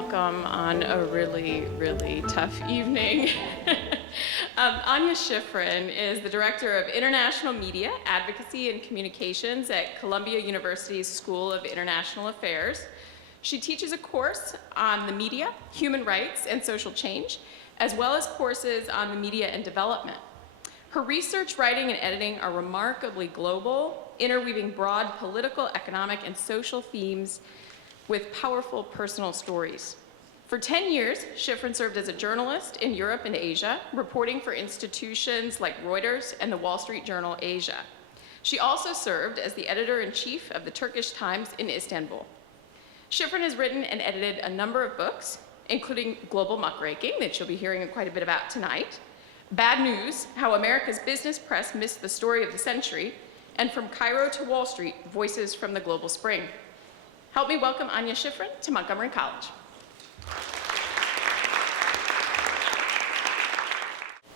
welcome on a really, really tough evening. Anya Schifrin is the Director of International Media, Advocacy, and Communications at Columbia University's School of International Affairs. She teaches a course on the media, human rights, and social change, as well as courses on the media and development. Her research, writing, and editing are remarkably global, interweaving broad political, economic, and social themes with powerful personal stories. For 10 years, Schifrin served as a journalist in Europe and Asia, reporting for institutions like Reuters and the Wall Street Journal Asia. She also served as the editor-in-chief of the Turkish Times in Istanbul. Schifrin has written and edited a number of books, including Global Muckraking, that you'll be hearing quite a bit about tonight, Bad News, How America's Business Press Missed the Story of the Century, and From Cairo to Wall Street, Voices from the Global Spring. Help me welcome Anya Schifrin to Montgomery College.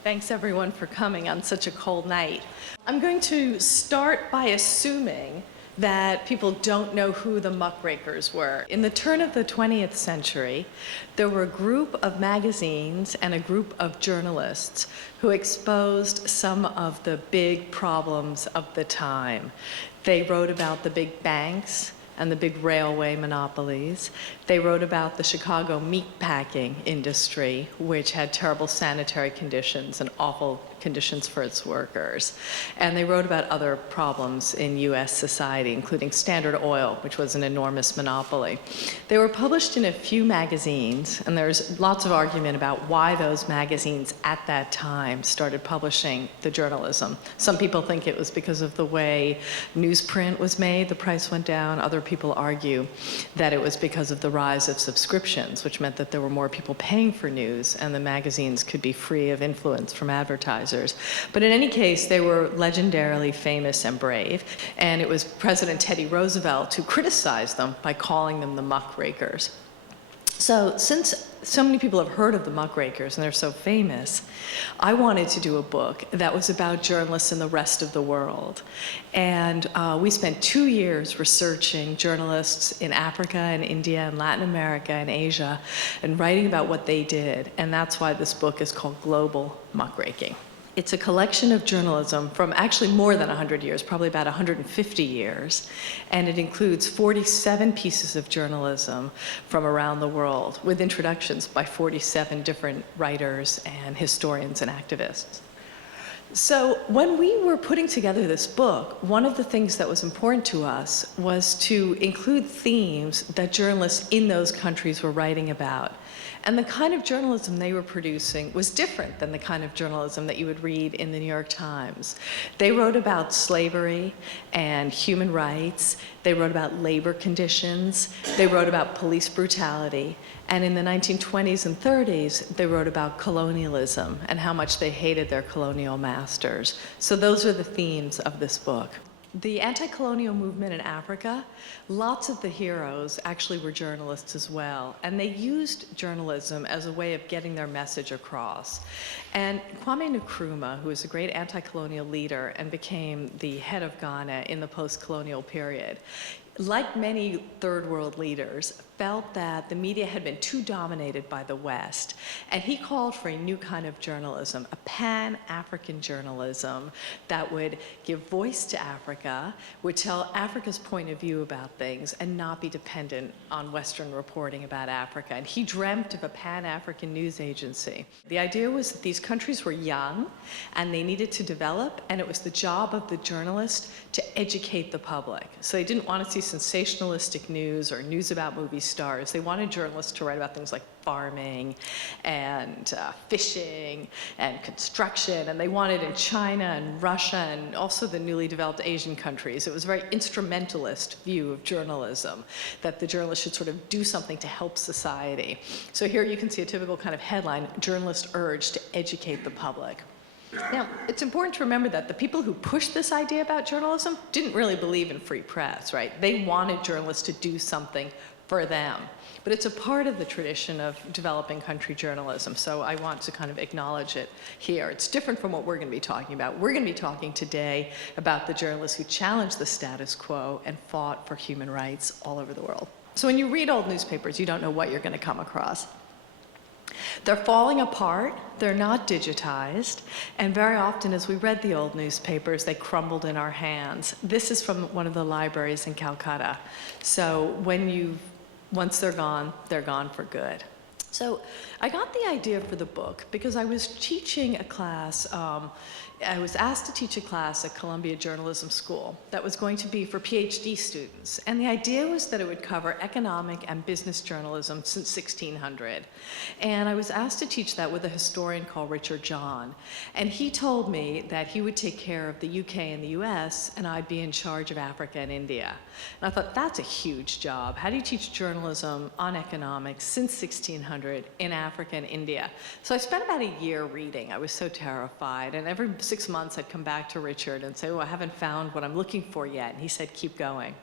Thanks everyone for coming on such a cold night. I'm going to start by assuming that people don't know who the muckrakers were. In the turn of the 20th century, there were a group of magazines and a group of journalists who exposed some of the big problems of the time. They wrote about the big banks and the big railway monopolies. They wrote about the Chicago meatpacking industry, which had terrible sanitary conditions and awful conditions for its workers. And they wrote about other problems in US society, including Standard Oil, which was an enormous monopoly. They were published in a few magazines, and there's lots of argument about why those magazines at that time started publishing the journalism. Some people think it was because of the way newsprint was made, the price went down. Other people argue that it was because of the rise of subscriptions, which meant that there were more people paying for news, and the magazines could be free of influence from advertisers. But in any case, they were legendarily famous and brave, and it was President Teddy Roosevelt who criticized them by calling them the muckrakers. So since so many people have heard of the muckrakers and they're so famous, I wanted to do a book that was about journalists in the rest of the world. And we spent 2 years researching journalists in Africa and India and Latin America and Asia and writing about what they did. And that's why this book is called Global Muckraking. It's a collection of journalism from actually more than 100 years, probably about 150 years, and it includes 47 pieces of journalism from around the world, with introductions by 47 different writers and historians and activists. So when we were putting together this book, one of the things that was important to us was to include themes that journalists in those countries were writing about. And the kind of journalism they were producing was different than the kind of journalism that you would read in the New York Times. They wrote about slavery and human rights. They wrote about labor conditions. They wrote about police brutality. And in the 1920s and 30s, they wrote about colonialism and how much they hated their colonial masters. So those are the themes of this book. The anti-colonial movement in Africa, lots of the heroes actually were journalists as well, and they used journalism as a way of getting their message across. And Kwame Nkrumah, who was a great anti-colonial leader and became the head of Ghana in the post-colonial period, like many third world leaders, felt that the media had been too dominated by the West, and he called for a new kind of journalism, a pan-African journalism that would give voice to Africa, would tell Africa's point of view about things, and not be dependent on Western reporting about Africa. And he dreamt of a pan-African news agency. The idea was that these countries were young, and they needed to develop, and it was the job of the journalist to educate the public. So they didn't want to see sensationalistic news or news about movie stars. They wanted journalists to write about things like farming and fishing and construction, and they wanted in China and Russia and also the newly developed Asian countries. It was a very instrumentalist view of journalism, that the journalist should sort of do something to help society. So here you can see a typical kind of headline, journalist urged to educate the public. Now, it's important to remember that the people who pushed this idea about journalism didn't really believe in free press, right? They wanted journalists to do something for them. But it's a part of the tradition of developing country journalism, so I want to kind of acknowledge it here. It's different from what we're going to be talking about. We're going to be talking today about the journalists who challenged the status quo and fought for human rights all over the world. So when you read old newspapers, you don't know what you're going to come across. They're falling apart, they're not digitized, and very often as we read the old newspapers, they crumbled in our hands. This is from one of the libraries in Calcutta. So once they're gone for good. So I got the idea for the book because I was teaching a class, I was asked to teach a class at Columbia Journalism School that was going to be for PhD students. And the idea was that it would cover economic and business journalism since 1600. And I was asked to teach that with a historian called Richard John. And he told me that he would take care of the UK and the US, and I'd be in charge of Africa and India. And I thought, that's a huge job. How do you teach journalism on economics since 1600 in Africa and India? So I spent about a year reading. I was so terrified. And every 6 months I'd come back to Richard and say, oh, I haven't found what I'm looking for yet. And he said, keep going.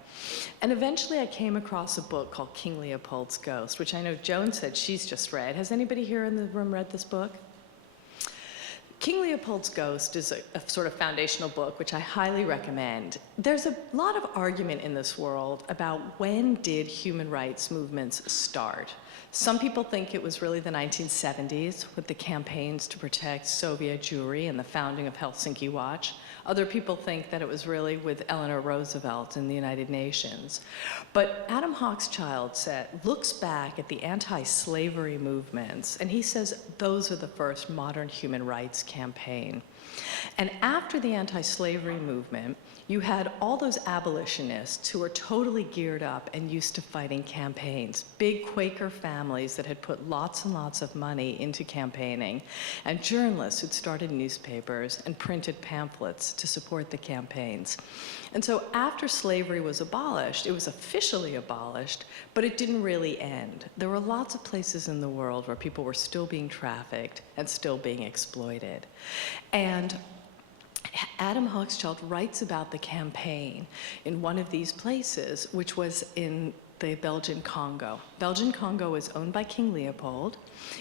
And eventually I came across a book called King Leopold's Ghost, which I know Joan said she's just read. Has anybody here in the room read this book? King Leopold's Ghost is a sort of foundational book, which I highly recommend. There's a lot of argument in this world about when did human rights movements start. Some people think it was really the 1970s with the campaigns to protect Soviet Jewry and the founding of Helsinki Watch. Other people think that it was really with Eleanor Roosevelt in the United Nations. But Adam Hochschild looks back at the anti-slavery movements, and he says those are the first modern human rights campaign. And after the anti-slavery movement, you had all those abolitionists who were totally geared up and used to fighting campaigns, big Quaker families that had put lots and lots of money into campaigning, and journalists who'd started newspapers and printed pamphlets to support the campaigns. And so after slavery was abolished, it was officially abolished, but it didn't really end. There were lots of places in the world where people were still being trafficked and still being exploited. And Adam Hochschild writes about the campaign in one of these places, which was in the Belgian Congo. Belgian Congo was owned by King Leopold.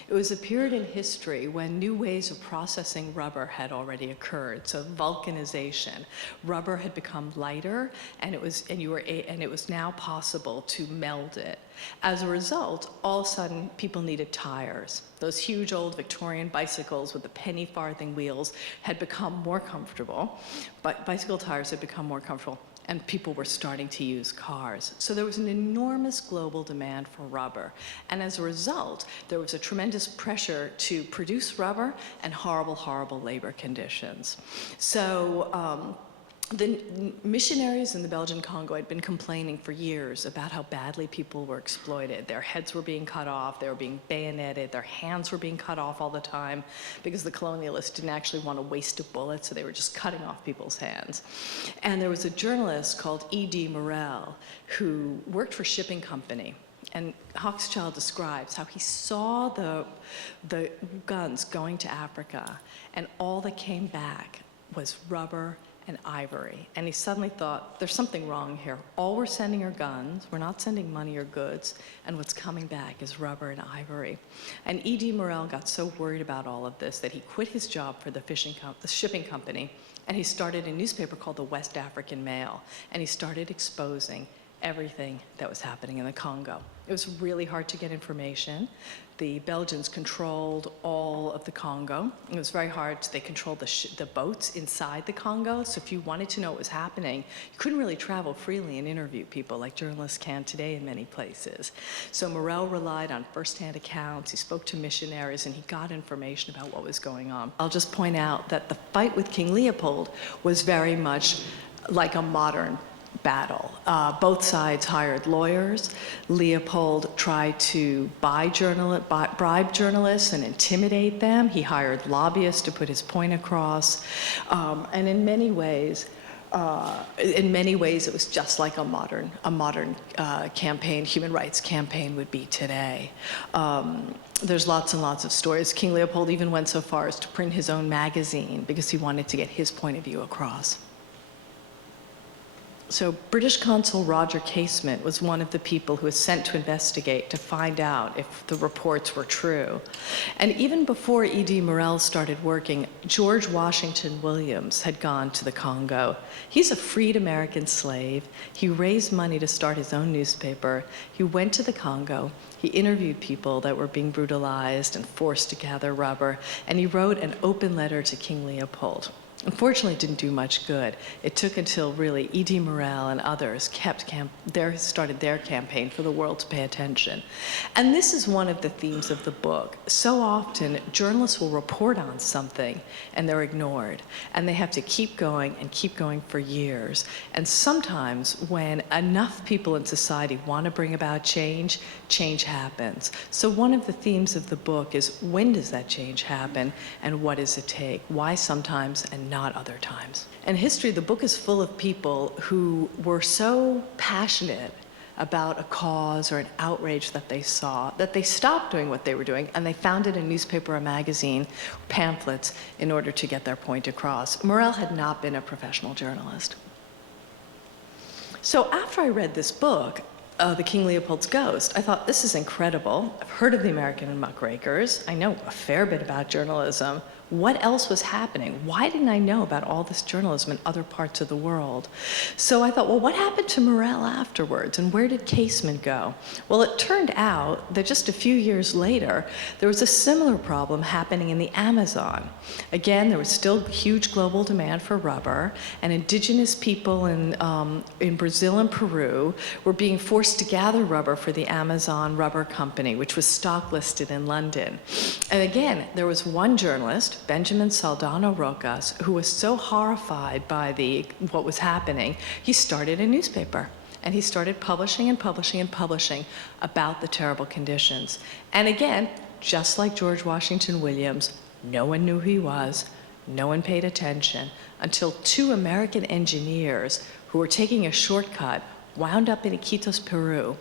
It was a period in history when new ways of processing rubber had already occurred. So vulcanization, rubber had become lighter, and it was now possible to meld it. As a result, all of a sudden, people needed tires. Those huge old Victorian bicycles with the penny farthing wheels had become more comfortable, but bicycle tires had become more comfortable, and people were starting to use cars. So there was an enormous global demand for rubber. And as a result, there was a tremendous pressure to produce rubber and horrible, horrible labor conditions. So the missionaries in the Belgian Congo had been complaining for years about how badly people were exploited. Their heads were being cut off, they were being bayoneted, their hands were being cut off all the time because the colonialists didn't actually want to waste a bullet, so they were just cutting off people's hands. And there was a journalist called E.D. Morel who worked for a shipping company. And Hochschild describes how he saw the guns going to Africa, and all that came back was rubber and ivory. And he suddenly thought, there's something wrong here. All we're sending are guns, we're not sending money or goods, and what's coming back is rubber and ivory. And E.D. Morel got so worried about all of this that he quit his job for the shipping company, and he started a newspaper called the West African Mail, and he started exposing everything that was happening in the Congo. It was really hard to get information. The Belgians controlled all of the Congo. It was very hard. They controlled the boats inside the Congo. So if you wanted to know what was happening, you couldn't really travel freely and interview people like journalists can today in many places. So Morel relied on first-hand accounts. He spoke to missionaries, and he got information about what was going on. I'll just point out that the fight with King Leopold was very much like a modern battle. Both sides hired lawyers. Leopold tried to bribe journalists and intimidate them. He hired lobbyists to put his point across. And in many ways, it was just like a modern campaign, human rights campaign would be today. There's lots and lots of stories. King Leopold even went so far as to print his own magazine because he wanted to get his point of view across. So British Consul Roger Casement was one of the people who was sent to investigate to find out if the reports were true. And even before E.D. Morel started working, George Washington Williams had gone to the Congo. He's a freed American slave. He raised money to start his own newspaper. He went to the Congo. He interviewed people that were being brutalized and forced to gather rubber, and he wrote an open letter to King Leopold. Unfortunately, it didn't do much good. It took until really E.D. Morel and others started their campaign for the world to pay attention. And this is one of the themes of the book. So often, journalists will report on something and they're ignored. And they have to keep going for years. And sometimes when enough people in society want to bring about change, change happens. So one of the themes of the book is, when does that change happen and what does it take? Why sometimes and not other times? And history, the book is full of people who were so passionate about a cause or an outrage that they saw that they stopped doing what they were doing and they founded a newspaper, a magazine, pamphlets in order to get their point across. Morel had not been a professional journalist. So after I read this book, The King Leopold's Ghost, I thought, this is incredible. I've heard of the American muckrakers. I know a fair bit about journalism. What else was happening? Why didn't I know about all this journalism in other parts of the world? So I thought, well, what happened to Morel afterwards, and where did Casement go? Well, it turned out that just a few years later, there was a similar problem happening in the Amazon. Again, there was still huge global demand for rubber, and indigenous people in Brazil and Peru were being forced to gather rubber for the Amazon Rubber Company, which was stock listed in London. And again, there was one journalist, Benjamin Saldana Rocas, who was so horrified by what was happening, he started a newspaper. And he started publishing and publishing and publishing about the terrible conditions. And again, just like George Washington Williams, no one knew who he was, no one paid attention, until two American engineers who were taking a shortcut wound up in Iquitos, Peru,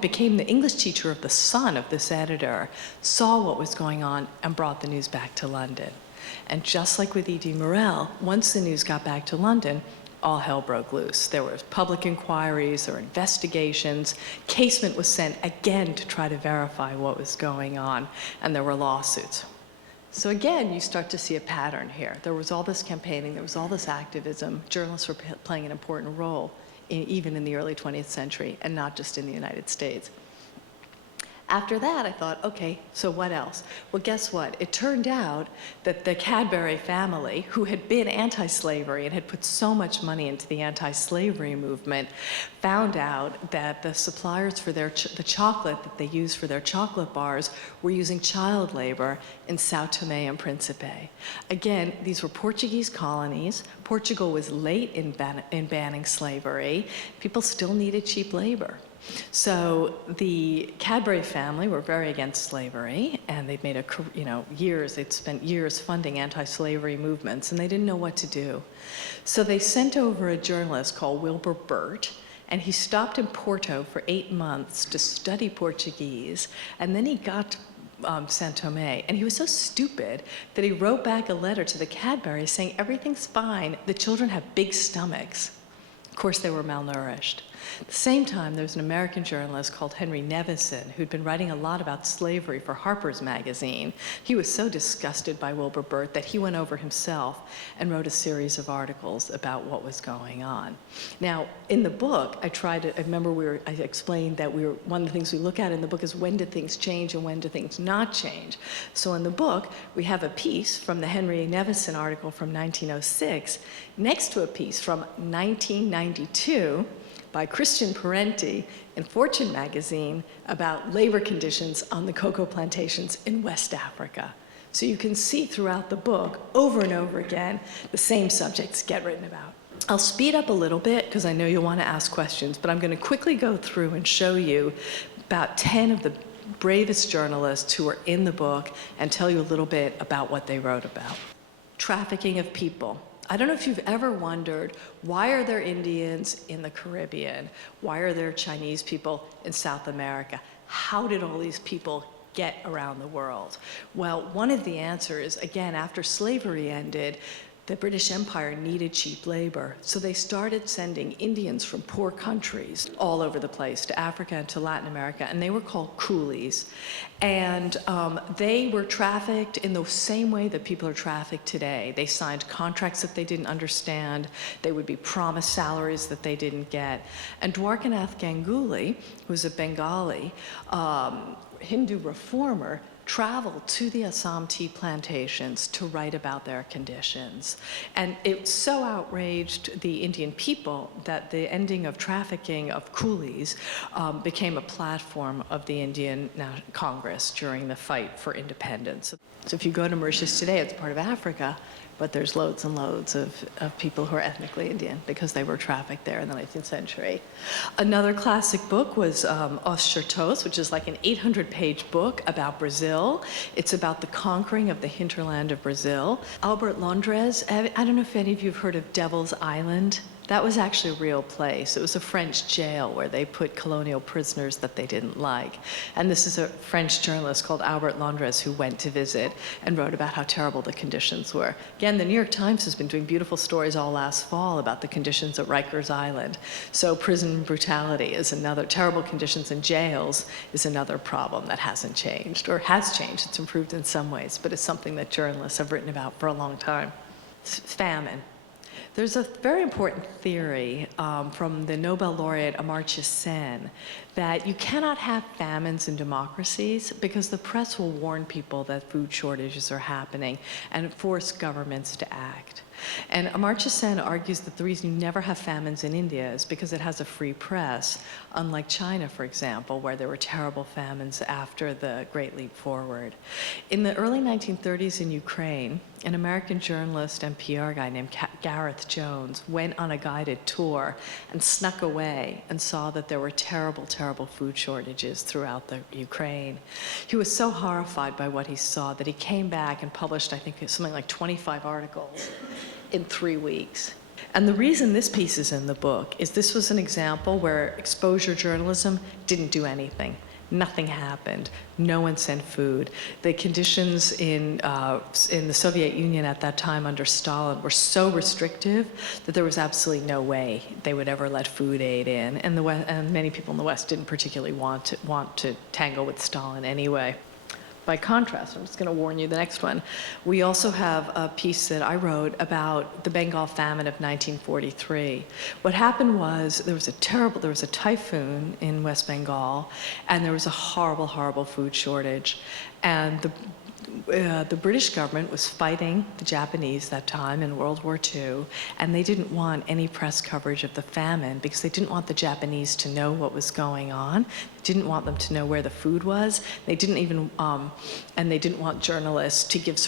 became the English teacher of the son of this editor, saw what was going on, and brought the news back to London. And just like with E.D. Morel, once the news got back to London, all hell broke loose. There were public inquiries, there were investigations. Casement was sent again to try to verify what was going on, and there were lawsuits. So again, you start to see a pattern here. There was all this campaigning, there was all this activism. Journalists were playing an important role, even in the early 20th century, and not just in the United States. After that, I thought, okay, so what else? Well, guess what? It turned out that the Cadbury family, who had been anti-slavery and had put so much money into the anti-slavery movement, found out that the suppliers for the chocolate that they used for their chocolate bars were using child labor in São Tomé and Príncipe. Again, these were Portuguese colonies. Portugal was late in banning slavery. People still needed cheap labor. So the Cadbury family were very against slavery, and they'd made they'd spent years funding anti-slavery movements, and they didn't know what to do. So they sent over a journalist called Wilbur Burt, and he stopped in Porto for 8 months to study Portuguese, and then he got to São Tomé, and he was so stupid that he wrote back a letter to the Cadbury saying, everything's fine, the children have big stomachs. Of course, they were malnourished. At the same time, there was an American journalist called Henry Nevison who'd been writing a lot about slavery for Harper's Magazine. He was so disgusted by Wilbur Burt that he went over himself and wrote a series of articles about what was going on. Now, in the book, I explained that one of the things we look at in the book is, when do things change and when do things not change? So in the book, we have a piece from the Henry Nevison article from 1906 next to a piece from 1992 by Christian Parenti in Fortune magazine about labor conditions on the cocoa plantations in West Africa. So you can see throughout the book, over and over again, the same subjects get written about. I'll speed up a little bit because I know you'll want to ask questions, but I'm going to quickly go through and show you about 10 of the bravest journalists who are in the book and tell you a little bit about what they wrote about. Trafficking of people. I don't know if you've ever wondered, why are there Indians in the Caribbean? Why are there Chinese people in South America? How did all these people get around the world? Well, one of the answers, again, after slavery ended, The British Empire needed cheap labor, so they started sending Indians from poor countries all over the place, to Africa and to Latin America, and they were called coolies. And they were trafficked in the same way that people are trafficked today. They signed contracts that they didn't understand. They would be promised salaries that they didn't get. And Dwarkanath Ganguly, who was a Bengali Hindu reformer, traveled to the Assam tea plantations to write about their conditions. And it so outraged the Indian people that the ending of trafficking of coolies became a platform of the Indian Congress during the fight for independence. So if you go to Mauritius today, it's part of Africa, but there's loads and loads of people who are ethnically Indian because they were trafficked there in the 19th century. Another classic book was Os Certos, which is like an 800-page book about Brazil. It's about the conquering of the hinterland of Brazil. Albert Londres, I don't know if any of you have heard of Devil's Island. That was actually a real place. It was a French jail where they put colonial prisoners that they didn't like. And this is a French journalist called Albert Londres who went to visit and wrote about how terrible the conditions were. Again, the New York Times has been doing beautiful stories all last fall about the conditions at Rikers Island. So prison brutality is another, terrible conditions in jails is another problem that hasn't changed, or has changed. It's improved in some ways, but it's something that journalists have written about for a long time. Famine. There's a very important theory from the Nobel laureate Amartya Sen that you cannot have famines in democracies because the press will warn people that food shortages are happening and force governments to act. And Amartya Sen argues that the reason you never have famines in India is because it has a free press, unlike China, for example, where there were terrible famines after the Great Leap Forward. In the early 1930s in Ukraine, an American journalist and PR guy named Gareth Jones went on a guided tour and snuck away and saw that there were terrible, terrible food shortages throughout the Ukraine. He was so horrified by what he saw that he came back and published, I think, something like 25 articles in 3 weeks. And the reason this piece is in the book is this was an example where exposure journalism didn't do anything. Nothing happened. No one sent food. The conditions in the Soviet Union at that time under Stalin were so restrictive that there was absolutely no way they would ever let food aid in. And, and many people in the West didn't particularly want to tangle with Stalin anyway. By contrast, I'm just going to warn you the next one, we also have a piece that I wrote about the Bengal famine of 1943. What happened was there was a typhoon in West Bengal, and there was a horrible, horrible food shortage. And the British government was fighting the Japanese that time in World War II, and they didn't want any press coverage of the famine because they didn't want the Japanese to know what was going on. They didn't want them to know where the food was. They didn't even, and they didn't want journalists to give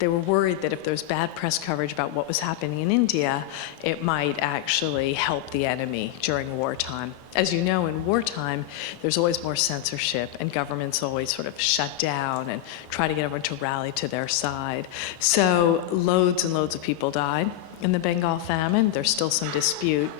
they were worried that if there was bad press coverage about what was happening in India, it might actually help the enemy during wartime. As you know, in wartime, there's always more censorship, and governments always sort of shut down and try to get everyone to rally to their side. So loads and loads of people died in the Bengal famine. There's still some dispute,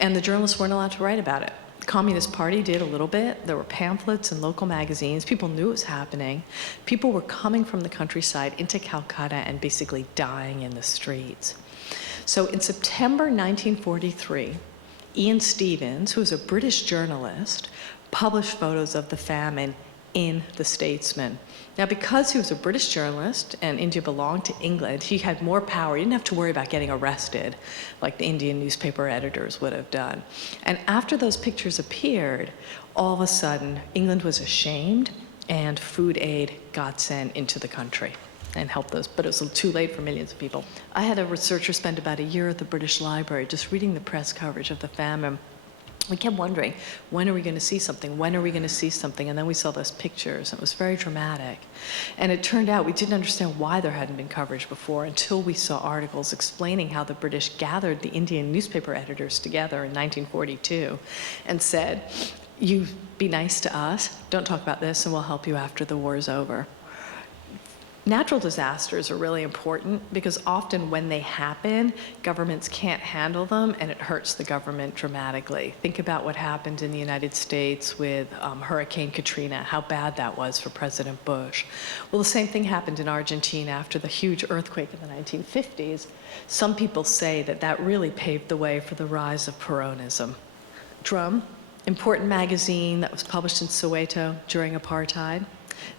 and the journalists weren't allowed to write about it. The Communist Party did a little bit. There were pamphlets in local magazines. People knew it was happening. People were coming from the countryside into Calcutta and basically dying in the streets. So in September 1943, Ian Stevens, who was a British journalist, published photos of the famine in The Statesman. Now, because he was a British journalist and India belonged to England, he had more power. He didn't have to worry about getting arrested like the Indian newspaper editors would have done. And after those pictures appeared, all of a sudden, England was ashamed and food aid got sent into the country and helped those, but it was too late for millions of people. I had a researcher spend about a year at the British Library just reading the press coverage of the famine. We kept wondering, when are we going to see something? When are we going to see something? And then we saw those pictures, and it was very dramatic. And it turned out we didn't understand why there hadn't been coverage before until we saw articles explaining how the British gathered the Indian newspaper editors together in 1942 and said, you be nice to us, don't talk about this, and we'll help you after the war's over. Natural disasters are really important because often when they happen, governments can't handle them and it hurts the government dramatically. Think about what happened in the United States with Hurricane Katrina, how bad that was for President Bush. Well, the same thing happened in Argentina after the huge earthquake in the 1950s. Some people say that that really paved the way for the rise of Peronism. Drum, important magazine that was published in Soweto during apartheid.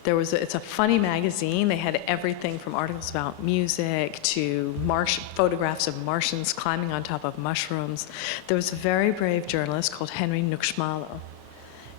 It's a funny magazine. They had everything from articles about music to photographs of Martians climbing on top of mushrooms. There was a very brave journalist called Henry Nukshmalo,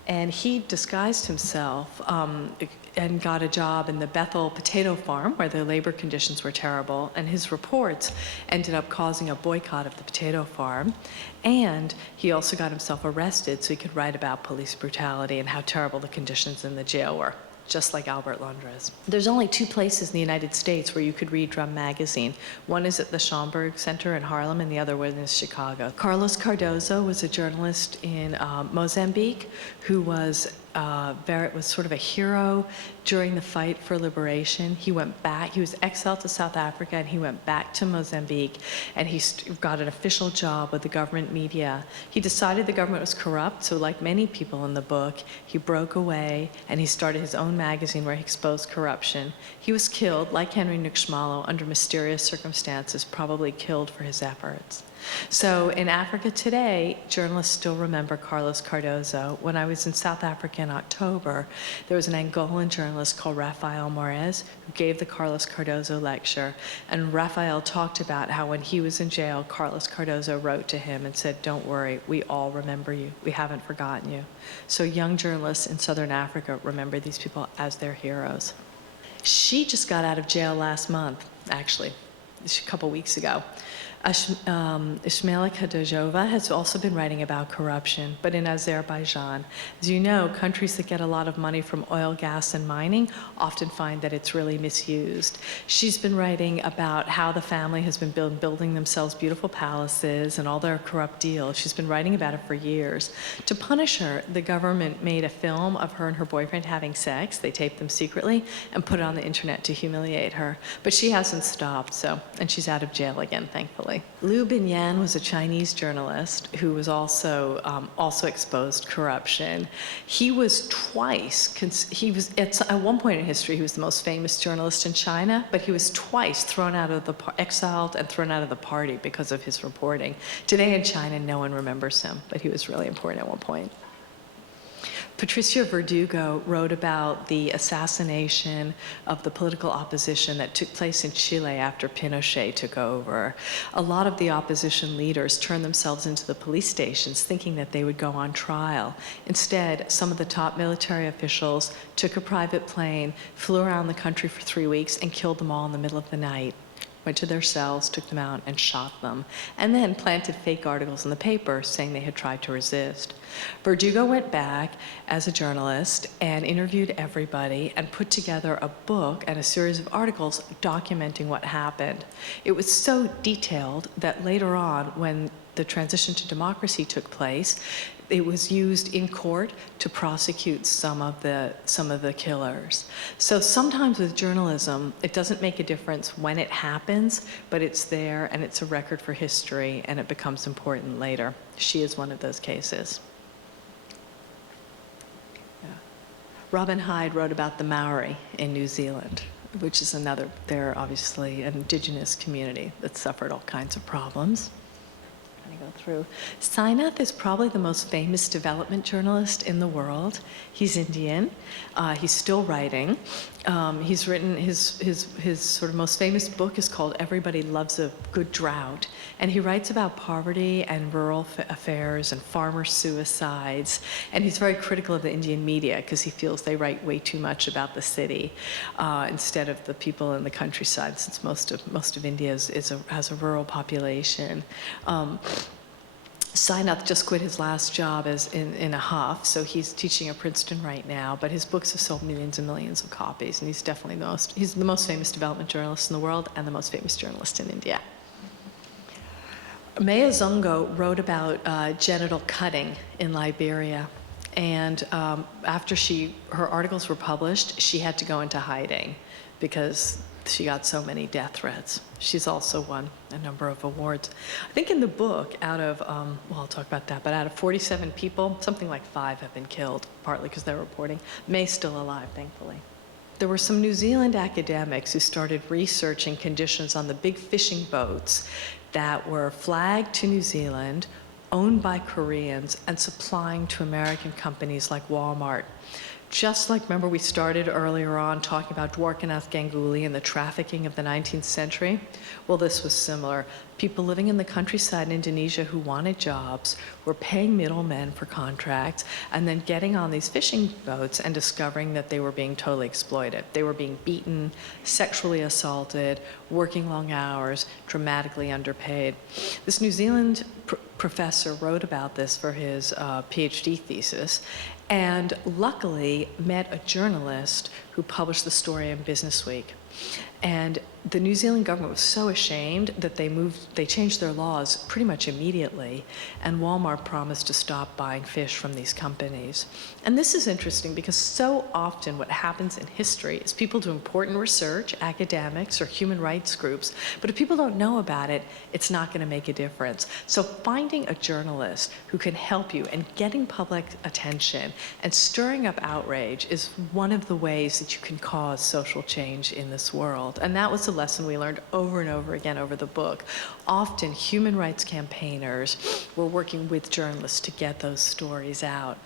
and he disguised himself and got a job in the Bethel potato farm where the labor conditions were terrible, and his reports ended up causing a boycott of the potato farm. And he also got himself arrested so he could write about police brutality and how terrible the conditions in the jail were, just like Albert Londres. There's only 2 places in the United States where you could read Drum magazine. One is at the Schomburg Center in Harlem, and the other one is Chicago. Carlos Cardozo was a journalist in Mozambique who was sort of a hero during the fight for liberation. He went back, he was exiled to South Africa, and he went back to Mozambique, and he got an official job with the government media. He decided the government was corrupt, so like many people in the book, he broke away and he started his own magazine where he exposed corruption. He was killed, like Henry Nukshmalo, under mysterious circumstances, probably killed for his efforts. So in Africa today, journalists still remember Carlos Cardozo. When I was in South Africa in October, there was an Angolan journalist called Rafael Moraes who gave the Carlos Cardozo lecture. And Rafael talked about how when he was in jail, Carlos Cardozo wrote to him and said, "Don't worry, we all remember you. We haven't forgotten you." So young journalists in Southern Africa remember these people as their heroes. She just got out of jail last month, actually, a couple weeks ago. Ismaila Kadyrova has also been writing about corruption, but in Azerbaijan. As you know, countries that get a lot of money from oil, gas, and mining often find that it's really misused. She's been writing about how the family has been building themselves beautiful palaces and all their corrupt deals. She's been writing about it for years. To punish her, the government made a film of her and her boyfriend having sex. They taped them secretly and put it on the internet to humiliate her. But she hasn't stopped, and she's out of jail again, thankfully. Liu Binyan was a Chinese journalist who was also exposed corruption. He was at one point in history, he was the most famous journalist in China, but he was twice exiled and thrown out of the party because of his reporting. Today in China, no one remembers him, but he was really important at one point. Patricia Verdugo wrote about the assassination of the political opposition that took place in Chile after Pinochet took over. A lot of the opposition leaders turned themselves into the police stations thinking that they would go on trial. Instead, some of the top military officials took a private plane, flew around the country for 3 weeks, and killed them all in the middle of the night. Went to their cells, took them out, and shot them, and then planted fake articles in the paper saying they had tried to resist. Verdugo went back as a journalist and interviewed everybody and put together a book and a series of articles documenting what happened. It was so detailed that later on, when the transition to democracy took place, it was used in court to prosecute some of the killers. So sometimes with journalism, it doesn't make a difference when it happens, but it's there and it's a record for history and it becomes important later. She is one of those cases. Yeah. Robin Hyde wrote about the Maori in New Zealand, which is they're obviously an indigenous community that suffered all kinds of problems. Through. Sainath is probably the most famous development journalist in the world. He's Indian. He's still writing. He's written his sort of most famous book is called Everybody Loves a Good Drought, and he writes about poverty and rural affairs and farmer suicides. And he's very critical of the Indian media because he feels they write way too much about the city instead of the people in the countryside, since most of India has a rural population. Sainath just quit his last job in a huff, so he's teaching at Princeton right now, but his books have sold millions and millions of copies, and he's definitely the most famous development journalist in the world and the most famous journalist in India. Maya Zongo wrote about genital cutting in Liberia, and after her articles were published, she had to go into hiding because she got so many death threats. She's also won a number of awards. I think in the book, out of, well, I'll talk about that, but out of 47 people, something like 5 have been killed, partly because they're reporting. May's still alive, thankfully. There were some New Zealand academics who started researching conditions on the big fishing boats that were flagged to New Zealand, owned by Koreans, and supplying to American companies like Walmart. Just like, remember we started earlier on talking about Dwarkanath Ganguly and the trafficking of the 19th century? Well, this was similar. People living in the countryside in Indonesia who wanted jobs were paying middlemen for contracts and then getting on these fishing boats and discovering that they were being totally exploited. They were being beaten, sexually assaulted, working long hours, dramatically underpaid. This New Zealand professor wrote about this for his PhD thesis, and luckily met a journalist who published the story in Businessweek. And the New Zealand government was so ashamed that they changed their laws pretty much immediately, and Walmart promised to stop buying fish from these companies. And this is interesting because so often what happens in history is people do important research, academics or human rights groups, but if people don't know about it, it's not going to make a difference. So finding a journalist who can help you and getting public attention and stirring up outrage is one of the ways that you can cause social change in this world. And that was a lesson we learned over and over again over the book. Often human rights campaigners were working with journalists to get those stories out.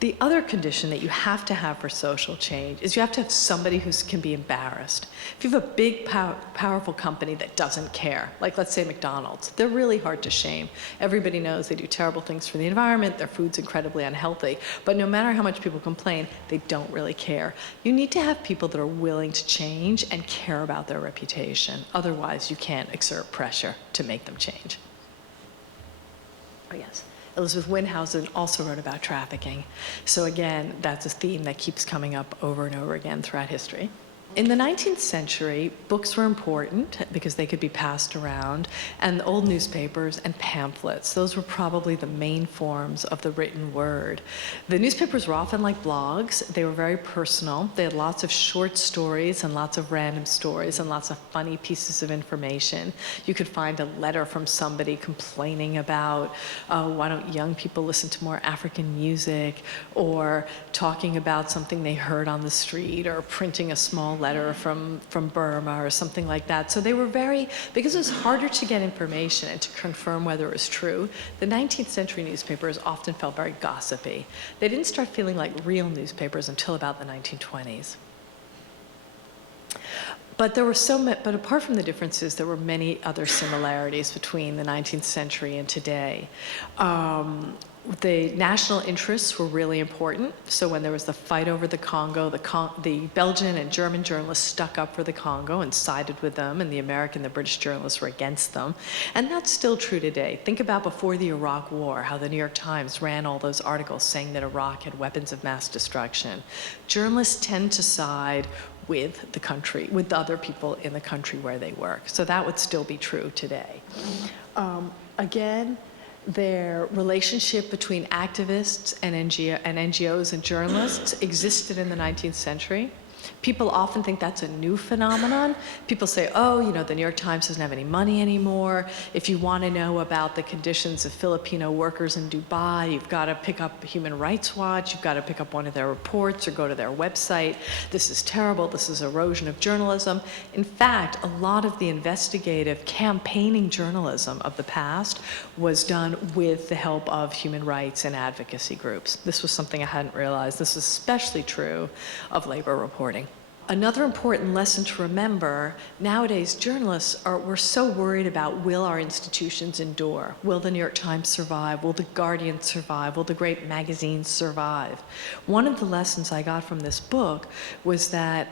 The other condition that you have to have for social change is you have to have somebody who can be embarrassed. If you have a big, powerful company that doesn't care, like let's say McDonald's, they're really hard to shame. Everybody knows they do terrible things for the environment, their food's incredibly unhealthy, but no matter how much people complain, they don't really care. You need to have people that are willing to change and care about their reputation. Otherwise, you can't exert pressure to make them change. Oh, yes. Elizabeth Windhausen also wrote about trafficking. So again, that's a theme that keeps coming up over and over again throughout history. In the 19th century, books were important because they could be passed around, and old newspapers and pamphlets. Those were probably the main forms of the written word. The newspapers were often like blogs. They were very personal. They had lots of short stories and lots of random stories and lots of funny pieces of information. You could find a letter from somebody complaining about why don't young people listen to more African music, or talking about something they heard on the street, or printing a small letter from Burma or something like that. So they were very, because it was harder to get information and to confirm whether it was true, the 19th century newspapers often felt very gossipy. They didn't start feeling like real newspapers until about the 1920s. But there were but apart from the differences, there were many other similarities between the 19th century and today. The national interests were really important. So when there was the fight over the Congo, the Belgian and German journalists stuck up for the Congo and sided with them, and the American, the British journalists were against them. And that's still true today. Think about before the Iraq War, how the New York Times ran all those articles saying that Iraq had weapons of mass destruction. Journalists tend to side with the country, with the other people in the country where they work. So that would still be true today. Again, their relationship between activists and NGOs and journalists existed in the 19th century. People often think that's a new phenomenon. People say, oh, you know, the New York Times doesn't have any money anymore. If you want to know about the conditions of Filipino workers in Dubai, you've got to pick up Human Rights Watch, you've got to pick up one of their reports or go to their website. This is terrible, this is erosion of journalism. In fact, a lot of the investigative campaigning journalism of the past was done with the help of human rights and advocacy groups. This was something I hadn't realized. This is especially true of labor reporting. Another important lesson to remember, nowadays journalists were so worried about, will our institutions endure? Will the New York Times survive? Will the Guardian survive? Will the great magazines survive? One of the lessons I got from this book was that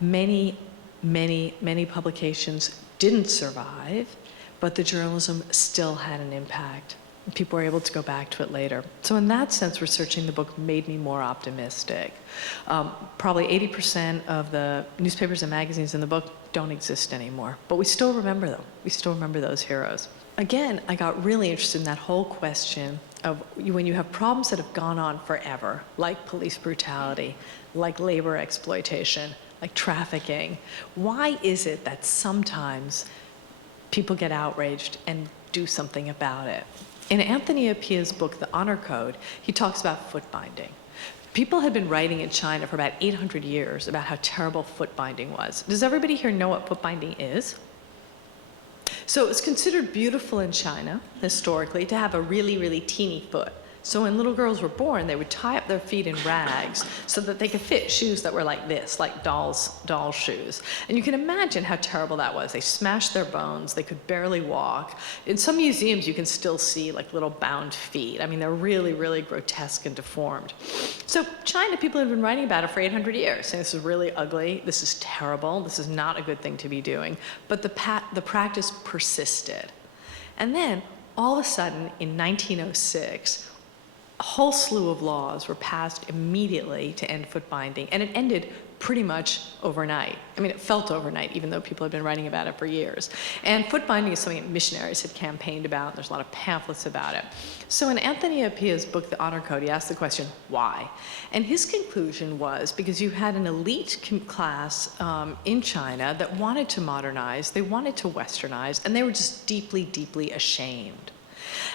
many publications didn't survive, but the journalism still had an impact. People were able to go back to it later. So in that sense, researching the book made me more optimistic. Probably 80% of the newspapers and magazines in the book don't exist anymore, but we still remember them. We still remember those heroes. Again, I got really interested in that whole question of when you have problems that have gone on forever, like police brutality, like labor exploitation, like trafficking. Why is it that sometimes people get outraged and do something about it? In Anthony Appiah's book, The Honor Code, he talks about foot binding. People had been writing in China for about 800 years about how terrible foot binding was. Does everybody here know what foot binding is? So it was considered beautiful in China, historically, to have a really, really teeny foot. So when little girls were born, they would tie up their feet in rags so that they could fit shoes that were like this, like doll shoes. And you can imagine how terrible that was. They smashed their bones, they could barely walk. In some museums, you can still see like little bound feet. I mean, they're really, really grotesque and deformed. So China, people have been writing about it for 800 years, saying this is really ugly, this is terrible, this is not a good thing to be doing. But the practice persisted. And then, all of a sudden, in 1906, a whole slew of laws were passed immediately to end foot binding, and it ended pretty much overnight. I mean, it felt overnight, even though people had been writing about it for years. And foot binding is something that missionaries had campaigned about, and there's a lot of pamphlets about it. So in Anthony Appiah's book, The Honor Code, he asked the question, why? And his conclusion was because you had an elite class in China that wanted to modernize, they wanted to westernize, and they were just deeply, deeply ashamed.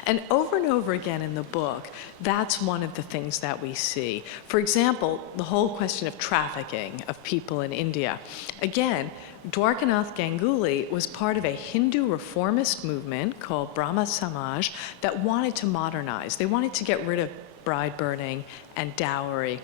And over again in the book, that's one of the things that we see. For example, the whole question of trafficking of people in India. Again, Dwarkanath Ganguly was part of a Hindu reformist movement called Brahma Samaj that wanted to modernize. They wanted to get rid of bride burning and dowry.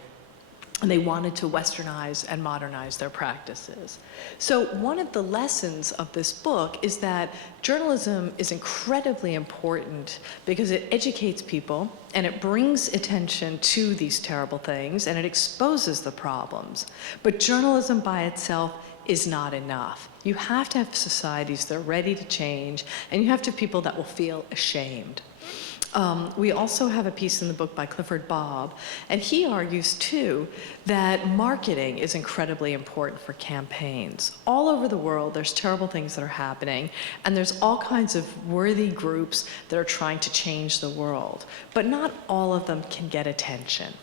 And they wanted to westernize and modernize their practices. So one of the lessons of this book is that journalism is incredibly important because it educates people and it brings attention to these terrible things and it exposes the problems. But journalism by itself is not enough. You have to have societies that are ready to change, and you have to have people that will feel ashamed. We also have a piece in the book by Clifford Bob, and he argues too that marketing is incredibly important for campaigns. All over the world, there's terrible things that are happening, and there's all kinds of worthy groups that are trying to change the world, but not all of them can get attention.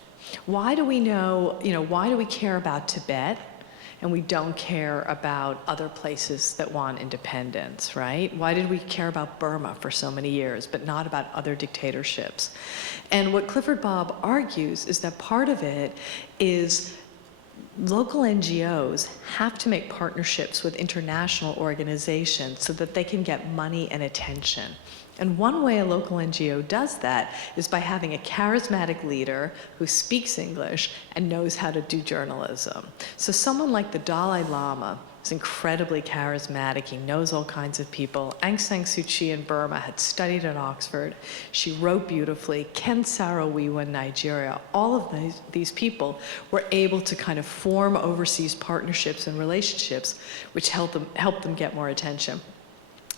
Why do we why do we care about Tibet? And we don't care about other places that want independence, right? Why did we care about Burma for so many years, but not about other dictatorships? And what Clifford Bob argues is that part of it is local NGOs have to make partnerships with international organizations so that they can get money and attention. And one way a local NGO does that is by having a charismatic leader who speaks English and knows how to do journalism. So someone like the Dalai Lama is incredibly charismatic. He knows all kinds of people. Aung San Suu Kyi in Burma had studied at Oxford. She wrote beautifully. Ken Saro-Wiwa in Nigeria. All of these people were able to kind of form overseas partnerships and relationships which helped them get more attention.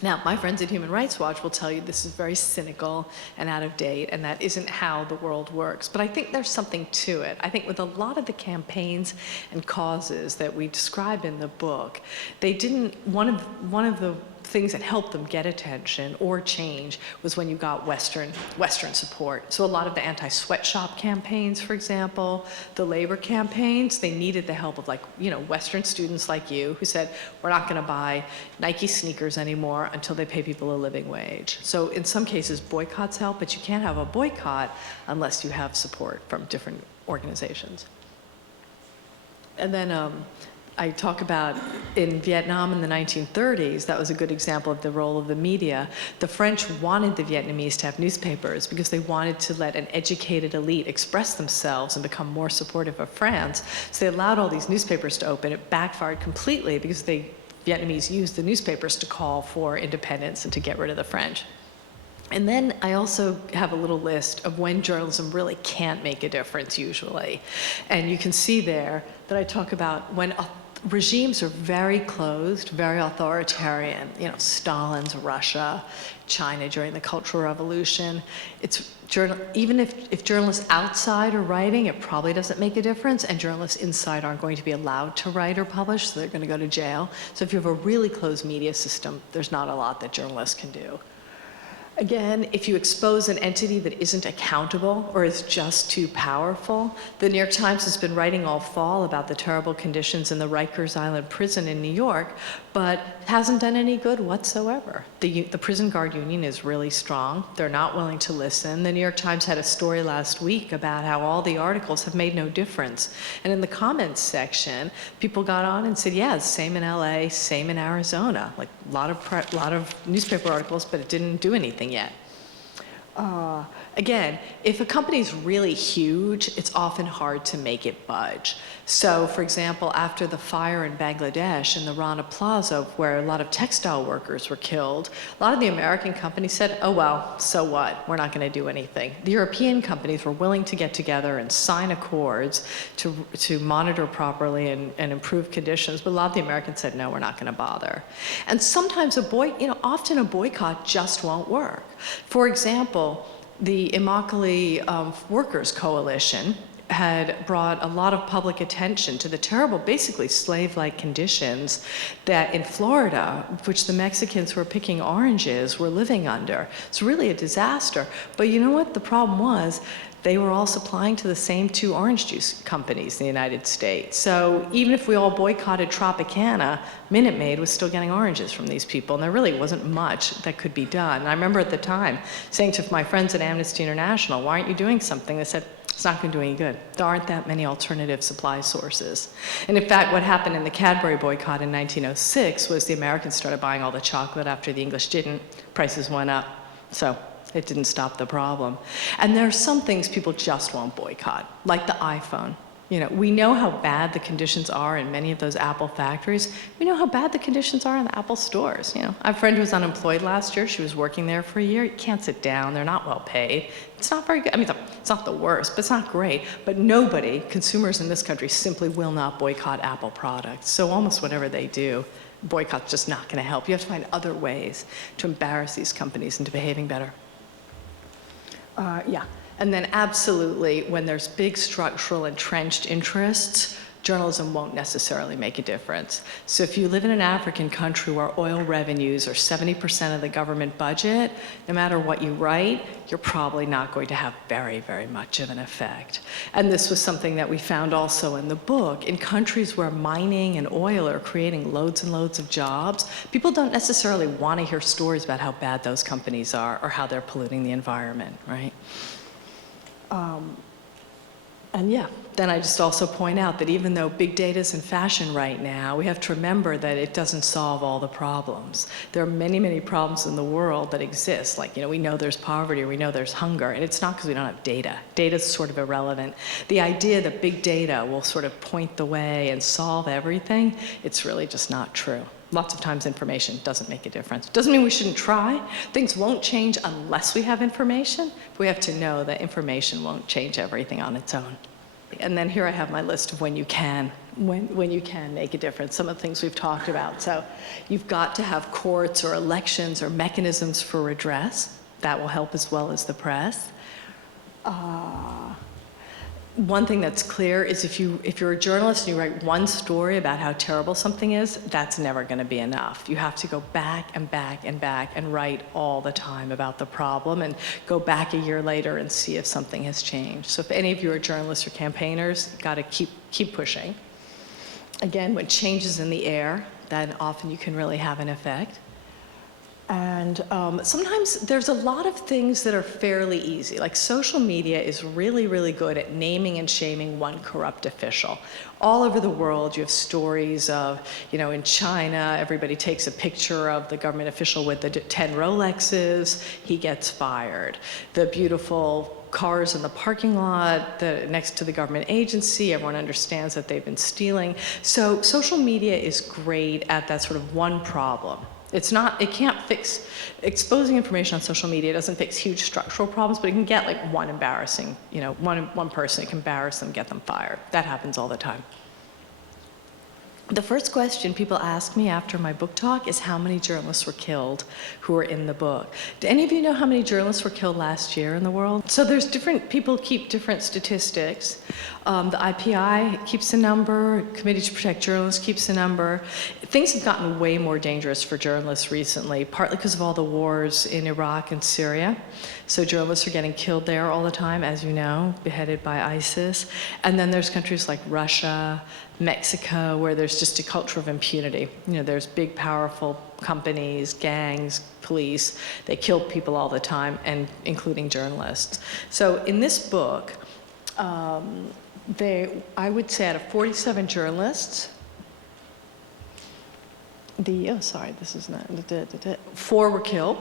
Now, my friends at Human Rights Watch will tell you this is very cynical and out of date, and that isn't how the world works. But I think there's something to it. I think with a lot of the campaigns and causes that we describe in the book, they didn't, one of the things that helped them get attention or change was when you got Western support. So a lot of the anti-sweatshop campaigns, for example, the labor campaigns, they needed the help of Western students like you who said, we're not gonna buy Nike sneakers anymore until they pay people a living wage. So in some cases, boycotts help, but you can't have a boycott unless you have support from different organizations. And then I talk about in Vietnam in the 1930s, that was a good example of the role of the media. The French wanted the Vietnamese to have newspapers because they wanted to let an educated elite express themselves and become more supportive of France. So they allowed all these newspapers to open. It backfired completely because the Vietnamese used the newspapers to call for independence and to get rid of the French. And then I also have a little list of when journalism really can't make a difference usually. And you can see there that I talk about when regimes are very closed, very authoritarian, Stalin's Russia, China during the Cultural Revolution. Even if journalists outside are writing, it probably doesn't make a difference, and journalists inside aren't going to be allowed to write or publish, so they're going to go to jail. So if you have a really closed media system, there's not a lot that journalists can do. Again, if you expose an entity that isn't accountable or is just too powerful, the New York Times has been writing all fall about the terrible conditions in the Rikers Island prison in New York, but hasn't done any good whatsoever. The prison guard union is really strong. They're not willing to listen. The New York Times had a story last week about how all the articles have made no difference. And in the comments section, people got on and said, yeah, same in LA, same in Arizona. Like a lot of newspaper articles, but it didn't do anything yet. Again, if a company's really huge, it's often hard to make it budge. So, for example, after the fire in Bangladesh in the Rana Plaza, where a lot of textile workers were killed, a lot of the American companies said, oh, well, so what? We're not going to do anything. The European companies were willing to get together and sign accords to monitor properly and improve conditions, but a lot of the Americans said, no, we're not going to bother. And sometimes often a boycott just won't work. For example, the Immokalee Workers Coalition had brought a lot of public attention to the terrible, basically slave-like conditions that in Florida, which the Mexicans who were picking oranges were living under. It's really a disaster. But you know what the problem was? They were all supplying to the same two orange juice companies in the United States. So even if we all boycotted Tropicana, Minute Maid was still getting oranges from these people, and there really wasn't much that could be done. And I remember at the time saying to my friends at Amnesty International, why aren't you doing something? They said, it's not going to do any good. There aren't that many alternative supply sources. And in fact, what happened in the Cadbury boycott in 1906 was the Americans started buying all the chocolate after the English didn't. Prices went up. So it didn't stop the problem. And there are some things people just won't boycott, like the iPhone. You know, we know how bad the conditions are in many of those Apple factories. We know how bad the conditions are in the Apple stores. You know, I have a friend who was unemployed last year. She was working there for a year. You can't sit down. They're not well paid. It's not very good. I mean, it's not the worst, but it's not great. But nobody, consumers in this country, simply will not boycott Apple products. So almost whatever they do, boycott's just not going to help. You have to find other ways to embarrass these companies into behaving better. Yeah. And then absolutely, when there's big structural entrenched interests, journalism won't necessarily make a difference. So if you live in an African country where oil revenues are 70% of the government budget, no matter what you write, you're probably not going to have very, very much of an effect. And this was something that we found also in the book. In countries where mining and oil are creating loads and loads of jobs, people don't necessarily want to hear stories about how bad those companies are or how they're polluting the environment, right? And yeah, then I just also point out that even though big data is in fashion right now, we have to remember that it doesn't solve all the problems. There are many, many problems in the world that exist. Like, you know, we know there's poverty, or we know there's hunger, and it's not because we don't have data. Data's sort of irrelevant. The idea that big data will sort of point the way and solve everything, it's really just not true. Lots of times information doesn't make a difference. Doesn't mean we shouldn't try. Things won't change unless we have information. But we have to know that information won't change everything on its own. And then here I have my list of when you can make a difference, some of the things we've talked about. So you've got to have courts or elections or mechanisms for redress. That will help as well as the press. One thing that's clear is if you're a journalist and you write one story about how terrible something is, that's never going to be enough. You have to go back and back and back and write all the time about the problem and go back a year later and see if something has changed. So if any of you are journalists or campaigners, you've got to keep pushing. Again, when change is in the air, then often you can really have an effect. And sometimes there's a lot of things that are fairly easy. Like social media is really, really good at naming and shaming one corrupt official. All over the world, you have stories of, you know, in China, everybody takes a picture of the government official with the 10 Rolexes, he gets fired. The beautiful cars in the parking lot next to the government agency, everyone understands that they've been stealing. So social media is great at that sort of one problem. It can't fix, exposing information on social media doesn't fix huge structural problems, but it can get like one embarrassing, you know, one person, it can embarrass them, get them fired. That happens all the time. The first question people ask me after my book talk is how many journalists were killed who are in the book. Do any of you know how many journalists were killed last year in the world? So there's different, people keep different statistics. The IPI keeps a number, Committee to Protect Journalists keeps a number. Things have gotten way more dangerous for journalists recently, partly because of all the wars in Iraq and Syria. So journalists are getting killed there all the time, as you know, beheaded by ISIS. And then there's countries like Russia, Mexico, where there's just a culture of impunity. You know, there's big, powerful companies, gangs, police. They kill people all the time, and including journalists. So in this book, I would say out of 47 journalists, oh, sorry, this is not, 4 were killed.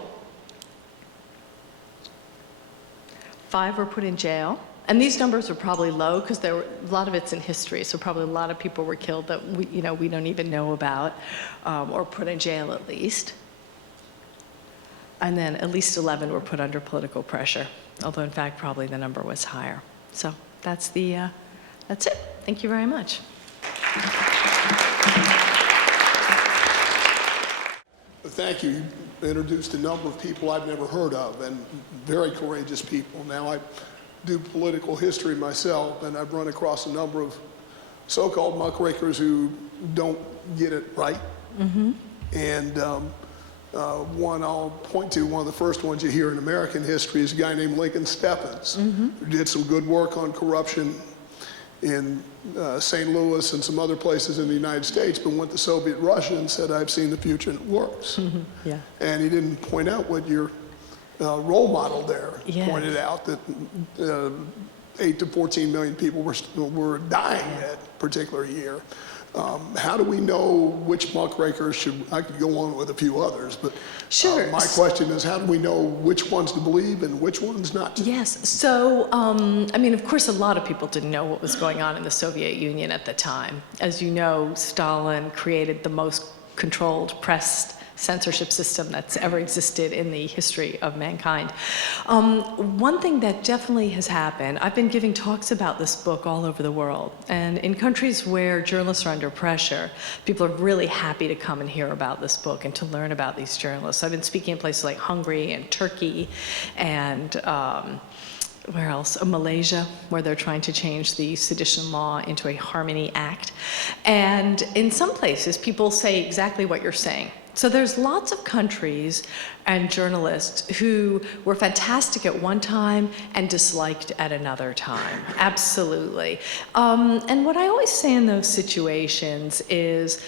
5 were put in jail. And these numbers are probably low because there were a lot of it's in history, so probably a lot of people were killed that we don't even know about, or put in jail at least. And then at least 11 were put under political pressure, although in fact probably the number was higher. So that's it. Thank you very much. Thank you. You introduced a number of people I've never heard of, and very courageous people. Now, I do political history myself, and I've run across a number of so-called muckrakers who don't get it right. Mm-hmm. And one I'll point to, one of the first ones you hear in American history is a guy named Lincoln Steffens, mm-hmm. who did some good work on corruption in St. Louis and some other places in the United States, but went to Soviet Russia and said, I've seen the future and it works. Mm-hmm. Yeah. And he didn't point out what your role model there pointed out, that 8 to 14 million people were dying that particular year. How do we know which muckrakers I could go on with a few others, but sure. My question is, how do we know which ones to believe and which ones not to? Yes, so, I mean, of course, a lot of people didn't know what was going on in the Soviet Union at the time. As you know, Stalin created the most controlled press censorship system that's ever existed in the history of mankind. One thing that definitely has happened, I've been giving talks about this book all over the world, and in countries where journalists are under pressure, people are really happy to come and hear about this book and to learn about these journalists. I've been speaking in places like Hungary and Turkey and where else? Malaysia, where they're trying to change the sedition law into a Harmony Act. And in some places, people say exactly what you're saying. So there's lots of countries and journalists who were fantastic at one time and disliked at another time. Absolutely. And what I always say in those situations is,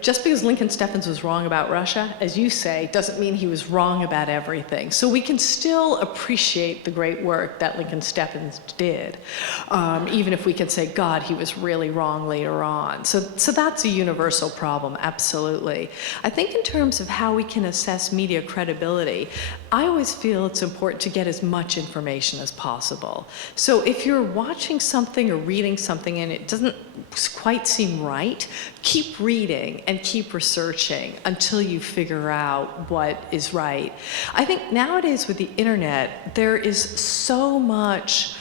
just because Lincoln Steffens was wrong about Russia, as you say, doesn't mean he was wrong about everything. So we can still appreciate the great work that Lincoln Steffens did, even if we can say, God, he was really wrong later on. So that's a universal problem, absolutely. I think in terms of how we can assess media credibility, I always feel it's important to get as much information as possible. So if you're watching something or reading something and it doesn't quite seem right, keep reading and keep researching until you figure out what is right. I think nowadays with the internet, there is so much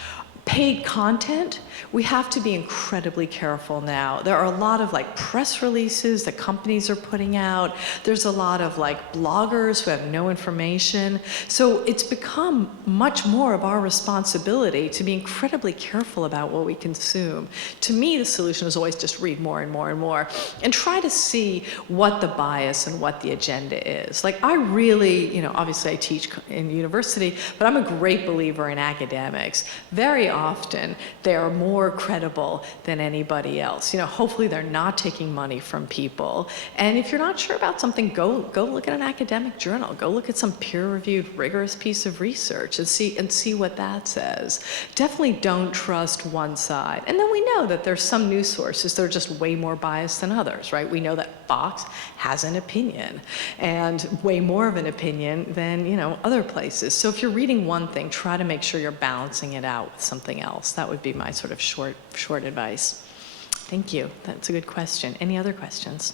paid content. We have to be incredibly careful now. There are a lot of press releases that companies are putting out. There's a lot of bloggers who have no information. So it's become much more of our responsibility to be incredibly careful about what we consume. To me, the solution is always just read more and more and more and try to see what the bias and what the agenda is. I really, obviously I teach in university, but I'm a great believer in academics. Very often, they are more credible than anybody else. Hopefully they're not taking money from people. And if you're not sure about something, go look at an academic journal. Go look at some peer-reviewed, rigorous piece of research and see what that says. Definitely don't trust one side. And then we know that there's some news sources that are just way more biased than others, right? We know that Fox has an opinion, and way more of an opinion than other places. So if you're reading one thing, try to make sure you're balancing it out with something else. That would be my sort of short advice. Thank you. That's a good question. Any other questions?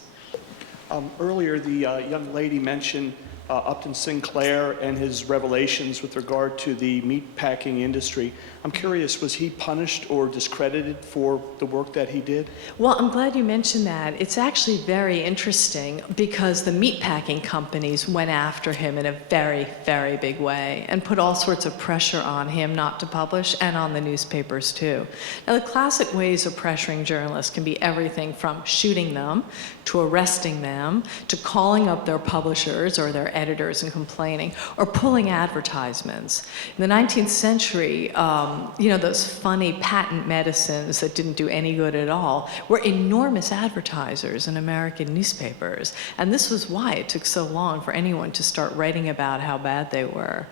Earlier, the young lady mentioned Upton Sinclair and his revelations with regard to the meatpacking industry. I'm curious, was he punished or discredited for the work that he did? Well, I'm glad you mentioned that. It's actually very interesting because the meatpacking companies went after him in a very, very big way and put all sorts of pressure on him not to publish, and on the newspapers too. Now, the classic ways of pressuring journalists can be everything from shooting them to arresting them to calling up their publishers or their editors and complaining, or pulling advertisements. In the 19th century, those funny patent medicines that didn't do any good at all were enormous advertisers in American newspapers. And this was why it took so long for anyone to start writing about how bad they were.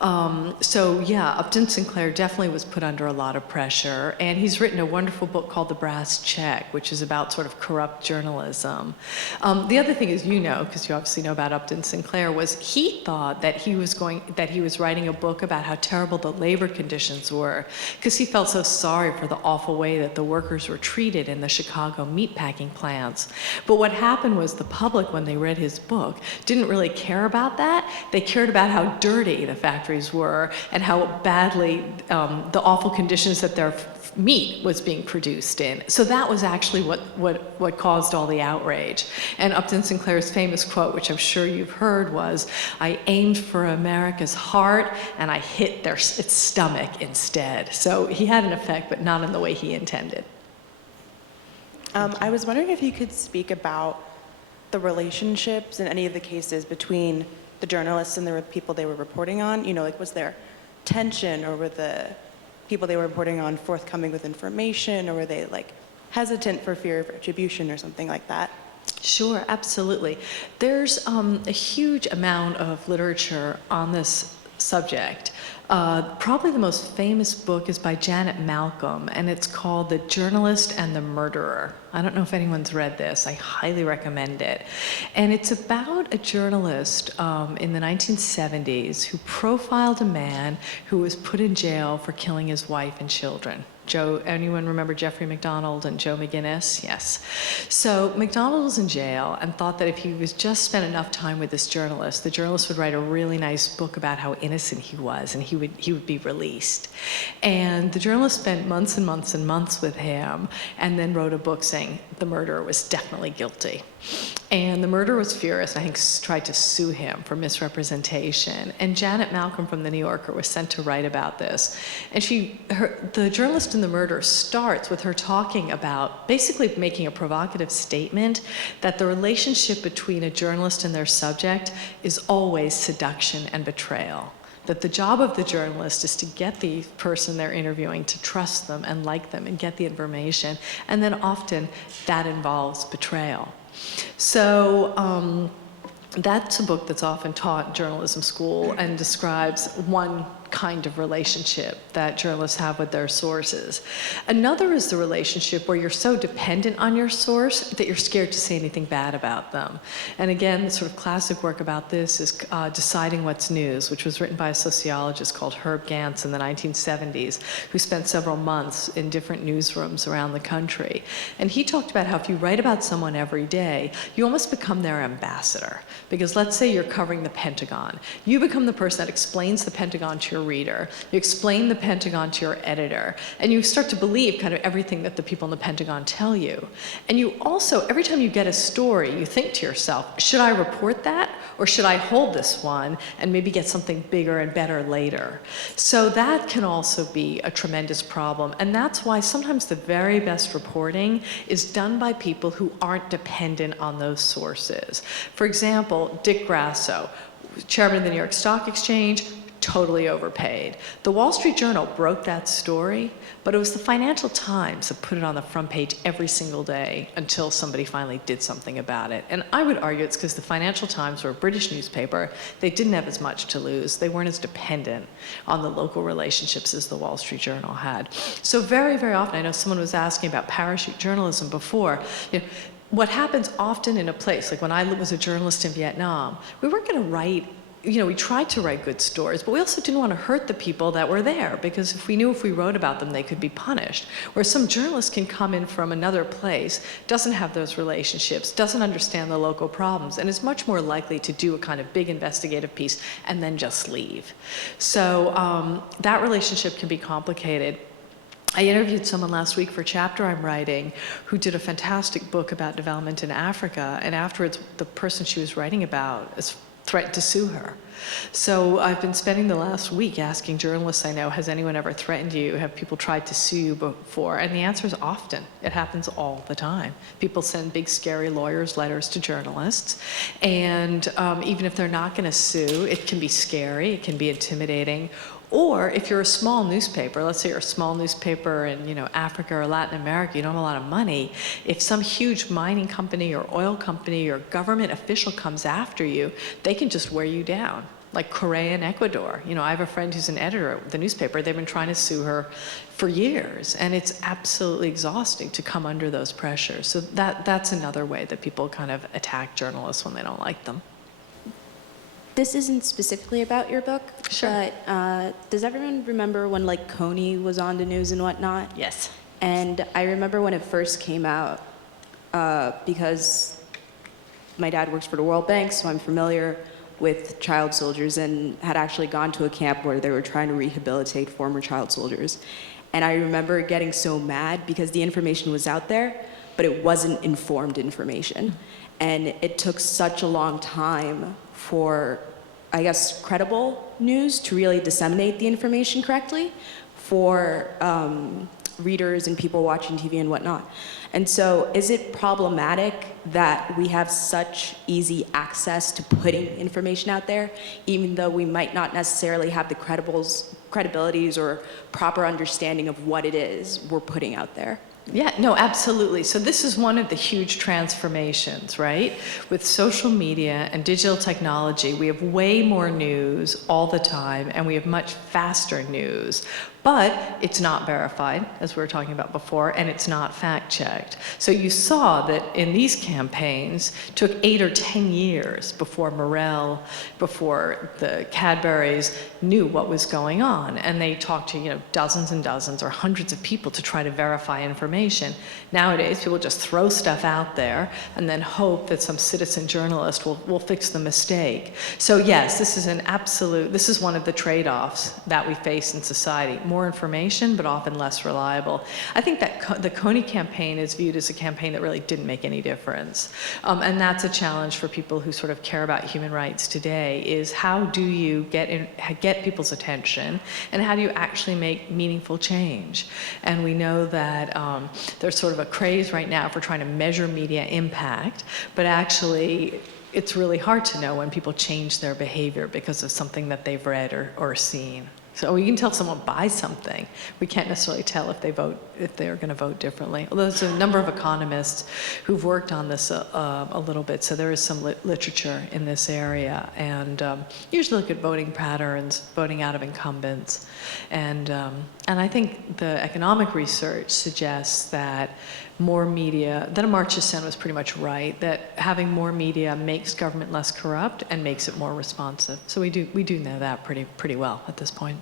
Upton Sinclair definitely was put under a lot of pressure, and he's written a wonderful book called The Brass Check, which is about sort of corrupt journalism. The other thing is, because you obviously know about Upton Sinclair, was he thought that he was writing a book about how terrible the labor conditions were, because he felt so sorry for the awful way that the workers were treated in the Chicago meatpacking plants. But what happened was the public, when they read his book, didn't really care about that. They cared about how dirty the factories were and how badly the awful conditions that their meat was being produced in. So that was actually what caused all the outrage. And Upton Sinclair's famous quote, which I'm sure you've heard, was, "I aimed for America's heart and I hit its stomach instead." So he had an effect, but not in the way he intended. I was wondering if you could speak about the relationships in any of the cases between the journalists and the people they were reporting on. Was there tension, or were the people they were reporting on forthcoming with information, or were they hesitant for fear of retribution or something like that? Sure, absolutely. There's a huge amount of literature on this subject. Probably the most famous book is by Janet Malcolm, and it's called The Journalist and the Murderer. I don't know if anyone's read this. I highly recommend it. And it's about a journalist in the 1970s who profiled a man who was put in jail for killing his wife and children. Anyone remember Jeffrey McDonald and Joe McGinnis? Yes. So McDonald was in jail and thought that if he was just spent enough time with this journalist, the journalist would write a really nice book about how innocent he was, and he would be released. And the journalist spent months and months and months with him, and then wrote a book saying the murderer was definitely guilty. And the murderer was furious, and I think tried to sue him for misrepresentation. And Janet Malcolm from The New Yorker was sent to write about this. And the journalist and the murderer starts with her talking about, basically making a provocative statement that the relationship between a journalist and their subject is always seduction and betrayal. That the job of the journalist is to get the person they're interviewing to trust them and like them and get the information. And then often that involves betrayal. So that's a book that's often taught in journalism school and describes one kind of relationship that journalists have with their sources. Another is the relationship where you're so dependent on your source that you're scared to say anything bad about them. And again, the sort of classic work about this is Deciding What's News, which was written by a sociologist called Herb Gantz in the 1970s, who spent several months in different newsrooms around the country. And he talked about how if you write about someone every day, you almost become their ambassador. Because let's say you're covering the Pentagon. You become the person that explains the Pentagon to your reader. You explain the Pentagon to your editor. And you start to believe kind of everything that the people in the Pentagon tell you. And you also, every time you get a story, you think to yourself, should I report that? Or should I hold this one and maybe get something bigger and better later? So that can also be a tremendous problem. And that's why sometimes the very best reporting is done by people who aren't dependent on those sources. For example, Dick Grasso, chairman of the New York Stock Exchange, totally overpaid. The Wall Street Journal broke that story, but it was the Financial Times that put it on the front page every single day until somebody finally did something about it. And I would argue it's because the Financial Times were a British newspaper. They didn't have as much to lose. They weren't as dependent on the local relationships as the Wall Street Journal had. So very, very often, I know someone was asking about parachute journalism before. What happens often in a place, like when I was a journalist in Vietnam, we weren't going to write we tried to write good stories, but we also didn't want to hurt the people that were there, because if we knew if we wrote about them, they could be punished. Where some journalist can come in from another place, doesn't have those relationships, doesn't understand the local problems, and is much more likely to do a kind of big investigative piece and then just leave. So that relationship can be complicated. I interviewed someone last week for a chapter I'm writing who did a fantastic book about development in Africa, and afterwards the person she was writing about is threatened to sue her. So I've been spending the last week asking journalists I know, has anyone ever threatened you? Have people tried to sue you before? And the answer is often. It happens all the time. People send big, scary lawyers letters to journalists. And even if they're not going to sue, it can be scary, it can be intimidating. Or if you're a small newspaper, let's say you're a small newspaper in Africa or Latin America, you don't have a lot of money. If some huge mining company or oil company or government official comes after you, they can just wear you down, like Correa in Ecuador. I have a friend who's an editor at the newspaper. They've been trying to sue her for years, and it's absolutely exhausting to come under those pressures. So that's another way that people kind of attack journalists when they don't like them. This isn't specifically about your book, Sure. but does everyone remember when Coney was on the news and whatnot? Yes. And I remember when it first came out, because my dad works for the World Bank, so I'm familiar with child soldiers and had actually gone to a camp where they were trying to rehabilitate former child soldiers. And I remember getting so mad because the information was out there, but it wasn't informed information. And it took such a long time for, I guess, credible news to really disseminate the information correctly for readers and people watching TV and whatnot. And so is it problematic that we have such easy access to putting information out there, even though we might not necessarily have the credibilities or proper understanding of what it is we're putting out there? Yeah, no, absolutely. So this is one of the huge transformations, right? With social media and digital technology, we have way more news all the time, and we have much faster news. But it's not verified, as we were talking about before, and it's not fact-checked. So you saw that in these campaigns, it took 8 or 10 years before Morell, before the Cadburys knew what was going on. And they talked to dozens and dozens or hundreds of people to try to verify information. Nowadays, people just throw stuff out there and then hope that some citizen journalist will fix the mistake. So yes, this is one of the trade-offs that we face in society. More information, but often less reliable. I think that the Coney campaign is viewed as a campaign that really didn't make any difference. And that's a challenge for people who sort of care about human rights today, is how do you get people's attention, and how do you actually make meaningful change? And we know that there's sort of a craze right now for trying to measure media impact, but actually it's really hard to know when people change their behavior because of something that they've read or seen. So we can tell someone buys something. We can't necessarily tell if they're going to vote differently. Although there's a number of economists who've worked on this a little bit, so there is some literature in this area, and usually look at voting patterns, voting out of incumbents, and I think the economic research suggests that more media, that Amartya Sen was pretty much right, that having more media makes government less corrupt and makes it more responsive. So we do know that pretty well at this point.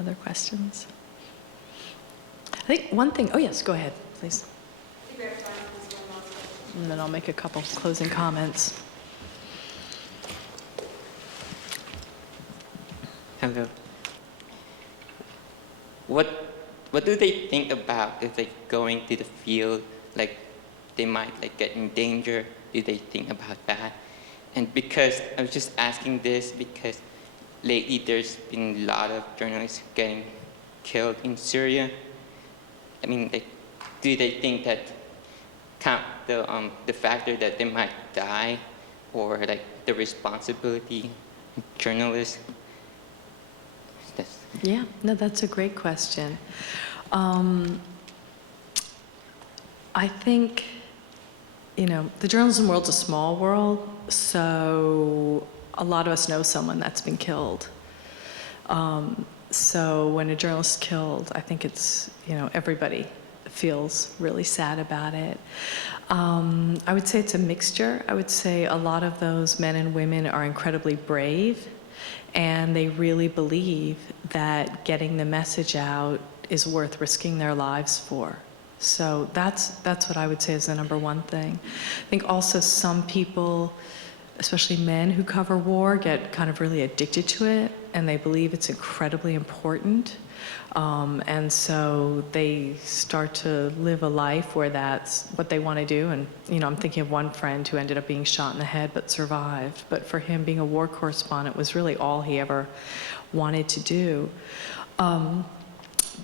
Other questions? I think one thing, oh yes, go ahead, please. And then I'll make a couple closing comments. Hello. What do they think about if they going to the field, like they might get in danger? Do they think about that? And because I was just asking this because lately there's been a lot of journalists getting killed in Syria. I mean, do they think that the factor that they might die, or the responsibility of journalists? Yeah, no, that's a great question. I think, the journalism world's a small world, so a lot of us know someone that's been killed. So when a journalist is killed, I think it's, everybody feels really sad about it. I would say it's a mixture. I would say a lot of those men and women are incredibly brave, and they really believe that getting the message out is worth risking their lives for. So that's what I would say is the number one thing. I think also some people, especially men who cover war, get kind of really addicted to it, and they believe it's incredibly important. And so they start to live a life where that's what they want to do. And, I'm thinking of one friend who ended up being shot in the head but survived. But for him, being a war correspondent was really all he ever wanted to do.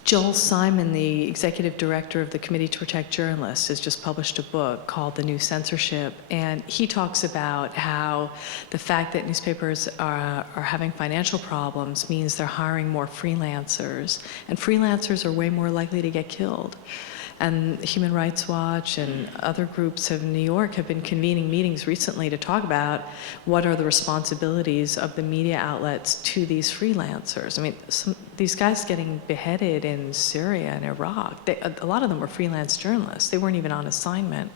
Joel Simon, the executive director of the Committee to Protect Journalists, has just published a book called The New Censorship, and he talks about how the fact that newspapers are having financial problems means they're hiring more freelancers, and freelancers are way more likely to get killed. And Human Rights Watch and other groups in New York have been convening meetings recently to talk about what are the responsibilities of the media outlets to these freelancers. I mean, these guys getting beheaded in Syria and Iraq, a lot of them were freelance journalists. They weren't even on assignment.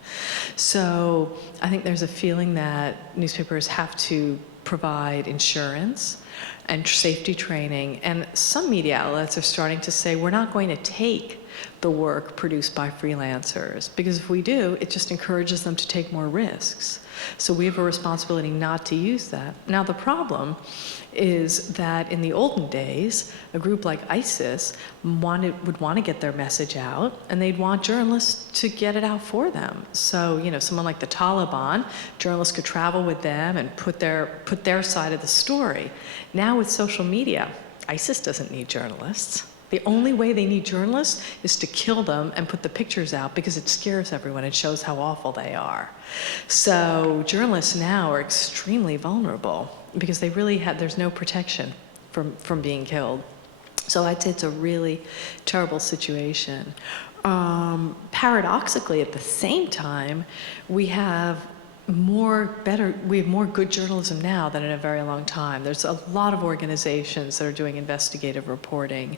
So I think there's a feeling that newspapers have to provide insurance and safety training. And some media outlets are starting to say, we're not going to take the work produced by freelancers, because if we do, it just encourages them to take more risks. So we have a responsibility not to use that. Now the problem is that in the olden days, a group like ISIS would want to get their message out, and they'd want journalists to get it out for them. So, someone like the Taliban, journalists could travel with them and put their side of the story. Now with social media, ISIS doesn't need journalists. The only way they need journalists is to kill them and put the pictures out, because it scares everyone. It shows how awful they are. So journalists now are extremely vulnerable because there's no protection from being killed. So I'd say it's a really terrible situation. Paradoxically, at the same time, we have more good journalism now than in a very long time. There's a lot of organizations that are doing investigative reporting.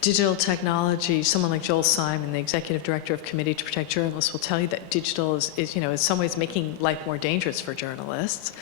Digital technology, someone like Joel Simon, the executive director of Committee to Protect Journalists, will tell you that digital is in some ways making life more dangerous for journalists.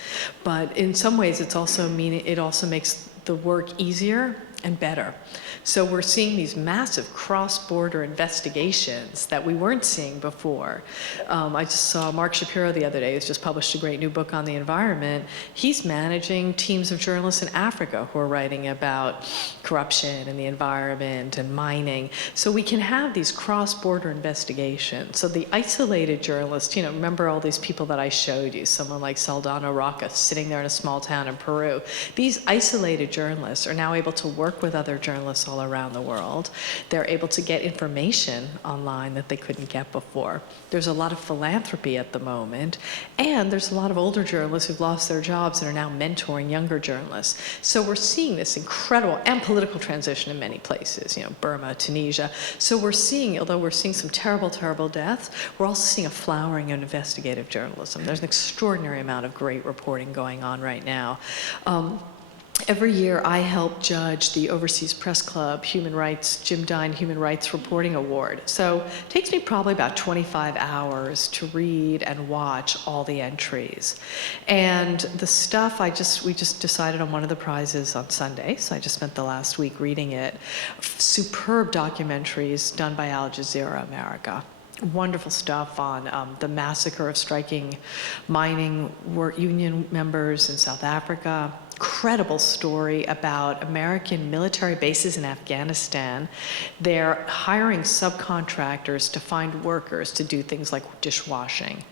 But in some ways, it also makes the work easier and better. So we're seeing these massive cross-border investigations that we weren't seeing before. I just saw Mark Shapiro the other day, who's just published a great new book on the environment. He's managing teams of journalists in Africa who are writing about corruption and the environment and mining. So we can have these cross-border investigations. So the isolated journalist, remember all these people that I showed you, someone like Saldana Rocca sitting there in a small town in Peru. These isolated journalists are now able to work with other journalists all around the world. They're able to get information online that they couldn't get before. There's a lot of philanthropy at the moment, and there's a lot of older journalists who've lost their jobs and are now mentoring younger journalists. So we're seeing this incredible and political transition in many places, Burma, Tunisia. So although we're seeing some terrible, terrible deaths, we're also seeing a flowering of investigative journalism. There's an extraordinary amount of great reporting going on right now. Every year, I help judge the Overseas Press Club Jim Dine Human Rights Reporting Award. So it takes me probably about 25 hours to read and watch all the entries. And the stuff, we just decided on one of the prizes on Sunday, so I just spent the last week reading it. Superb documentaries done by Al Jazeera America. Wonderful stuff on the massacre of striking mining union members in South Africa. Incredible story about American military bases in Afghanistan. They're hiring subcontractors to find workers to do things like dishwashing.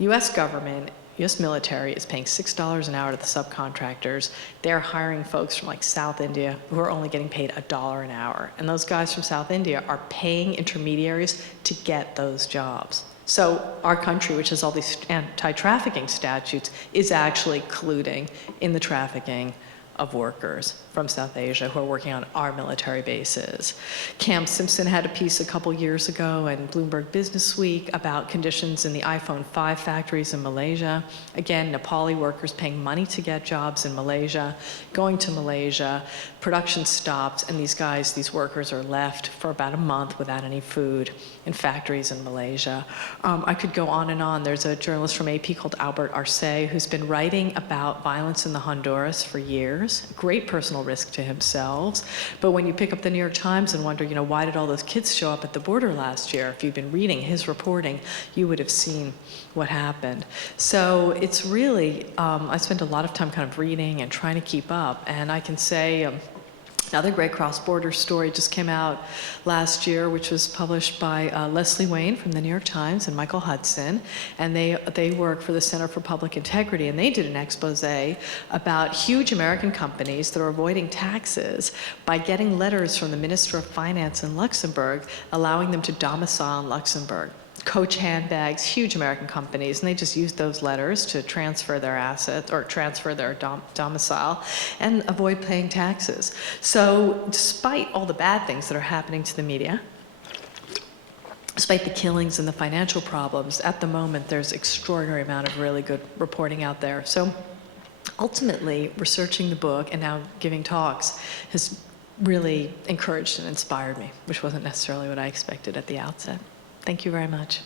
U.S. government, U.S. military is paying $6 an hour to the subcontractors. They're hiring folks from like South India who are only getting paid $1 an hour. And those guys from South India are paying intermediaries to get those jobs. So our country, which has all these anti-trafficking statutes, is actually colluding in the trafficking of workers from South Asia who are working on our military bases. Cam Simpson had a piece a couple years ago in Bloomberg Business Week about conditions in the iPhone 5 factories in Malaysia. Again, Nepali workers paying money to get jobs in Malaysia, going to Malaysia, production stopped, and these workers are left for about a month without any food in factories in Malaysia. I could go on and on. There's a journalist from AP called Albert Arce who's been writing about violence in the Honduras for years, great personal risk to himself. But when you pick up the New York Times and wonder, why did all those kids show up at the border last year? If you've been reading his reporting, you would have seen what happened. So it's really, I spent a lot of time kind of reading and trying to keep up. And I can say, another great cross-border story just came out last year, which was published by Leslie Wayne from the New York Times and Michael Hudson, and they work for the Center for Public Integrity, and they did an expose about huge American companies that are avoiding taxes by getting letters from the Minister of Finance in Luxembourg, allowing them to domicile in Luxembourg. Coach handbags, huge American companies, and they just use those letters to transfer their assets or transfer their domicile and avoid paying taxes. So despite all the bad things that are happening to the media, despite the killings and the financial problems, at the moment there's extraordinary amount of really good reporting out there. So ultimately, researching the book and now giving talks has really encouraged and inspired me, which wasn't necessarily what I expected at the outset. Thank you very much.